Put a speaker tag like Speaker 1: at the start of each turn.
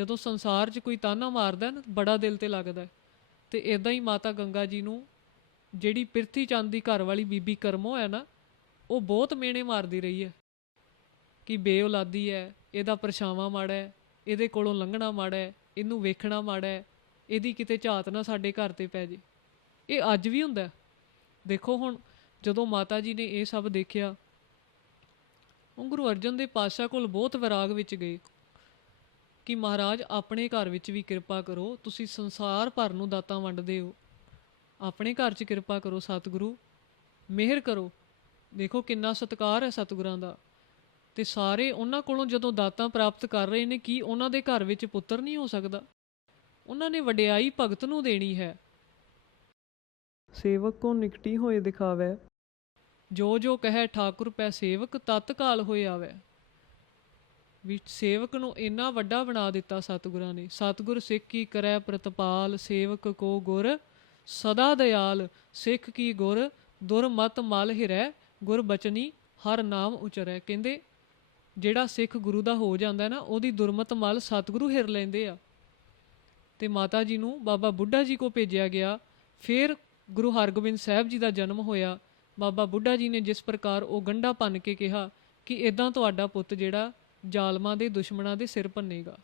Speaker 1: ਜਦੋਂ ਸੰਸਾਰ 'ਚ ਕੋਈ ਤਾਨਾ ਮਾਰਦਾ ਨਾ, ਬੜਾ ਦਿਲ ਤੇ ਲੱਗਦਾ ਹੈ। ਤੇ ਇਦਾਂ ਹੀ ਮਾਤਾ ਗੰਗਾ ਜੀ ਨੂੰ ਜਿਹੜੀ ਪਿਰਥੀ ਚੰਦ ਦੀ ਘਰ ਵਾਲੀ ਬੀਬੀ ਕਰਮੋ ਹੈ ਨਾ, ਉਹ ਬਹੁਤ ਮੇਨੇ ਮਾਰਦੀ ਰਹੀ ਹੈ ਕਿ ਬੇਔਲਾਦੀ ਹੈ, ਇਹਦਾ ਪਰਛਾਵਾਂ ਮਾੜਾ ਹੈ, ਇਹਦੇ ਕੋਲੋਂ ਲੰਘਣਾ ਮਾੜਾ ਹੈ, ਇਹਨੂੰ ਵੇਖਣਾ ਮਾੜਾ ਹੈ, ਇਹਦੀ ਕਿਤੇ ਝਾਤ ਨਾ ਸਾਡੇ ਘਰ ਤੇ ਪੈ ਜੇ। ਇਹ ਅੱਜ ਵੀ ਹੁੰਦਾ ਦੇਖੋ ਹੁਣ, ਜਦੋਂ ਮਾਤਾ ਜੀ ਨੇ ਇਹ ਸਭ ਦੇਖਿਆ ਉਹ ਗੁਰੂ ਅਰਜਨ ਦੇ ਪਾਤਸ਼ਾਹ ਕੋਲ ਬਹੁਤ ਵਿਰਾਗ ਵਿੱਚ ਗਏ। ਕਿ ਮਹਾਰਾਜ ਆਪਣੇ ਘਰ ਵਿੱਚ ਵੀ ਕਿਰਪਾ ਕਰੋ। ਤੁਸੀਂ ਸੰਸਾਰ ਭਰ ਨੂੰ ਦਾਤਾਂ ਵੰਡਦੇ ਹੋ। ਆਪਣੇ ਘਰ 'ਚ ਕਿਰਪਾ ਕਰੋ ਸਤਿਗੁਰੂ। ਮਿਹਰ ਕਰੋ। ਦੇਖੋ ਕਿੰਨਾ ਸਤਿਕਾਰ ਹੈ ਸਤਿਗੁਰਾਂ ਦਾ। ਤੇ ਸਾਰੇ ਉਹਨਾਂ ਕੋਲੋਂ ਜਦੋਂ ਦਾਤਾਂ ਪ੍ਰਾਪਤ ਕਰ ਰਹੇ ਨੇ ਕੀ ਉਹਨਾਂ ਦੇ ਘਰ ਵਿੱਚ ਪੁੱਤਰ ਨਹੀਂ ਹੋ ਸਕਦਾ? ਉਹਨਾਂ ਨੇ ਵਡਿਆਈ ਭਗਤ ਨੂੰ ਦੇਣੀ ਹੈ। ਸੇਵਕ ਕੋ ਨਿਕਟੀ ਹੋਏ ਦਿਖਾਵੇ। ਜੋ ਜੋ ਕਹੈ ਠਾਕੁਰ ਪੈ ਸੇਵਕ ਤਤਕਾਲ ਹੋਏ ਆਵੇ। ਵੀ ਸੇਵਕ ਨੂੰ ਇੰਨਾ ਵੱਡਾ ਬਣਾ ਦਿੱਤਾ ਸਤਿਗੁਰਾਂ ਨੇ। ਸਤਿਗੁਰ ਸਿੱਖ ਕੀ ਕਰੈ ਪ੍ਰਤਪਾਲ, ਸੇਵਕ ਕੋ ਗੁਰ, ਸਦਾ ਦਿਆਲ ਸਿੱਖ ਕੀ ਗੁਰ ਦੁਰਮਤ ਮਲ ਹਿਰੈ, ਗੁਰ ਬਚਨੀ, ਹਰ ਨਾਮ ਉਚਰੈ। ਕਹਿੰਦੇ, ਜਿਹੜਾ ਸਿੱਖ ਗੁਰੂ ਦਾ ਹੋ ਜਾਂਦਾ ਨਾ, ਉਹਦੀ ਦੁਰਮਤ ਮਲ ਸਤਿਗੁਰੂ ਹਿਰ ਲੈਂਦੇ ਆ। ਤੇ ਮਾਤਾ ਜੀ ਨੂੰ ਬਾਬਾ ਬੁੱਢਾ ਜੀ ਕੋ ਭੇਜਿਆ ਗਿਆ। ਫਿਰ ਗੁਰੂ ਹਰਗੋਬਿੰਦ ਸਾਹਿਬ ਜੀ ਦਾ ਜਨਮ ਹੋਇਆ। ਬਾਬਾ ਬੁੱਢਾ ਜੀ ਨੇ ਜਿਸ ਪ੍ਰਕਾਰ ਉਹ ਗੰਢਾ ਭੰਨ ਕੇ ਕਿਹਾ ਕਿ ਇਦਾਂ ਤੁਹਾਡਾ ਪੁੱਤ ਜਿਹੜਾ ਜ਼ਾਲਮਾਂ ਦੇ ਦੁਸ਼ਮਣਾਂ ਦੇ ਸਿਰ ਭੰਨੇਗਾ।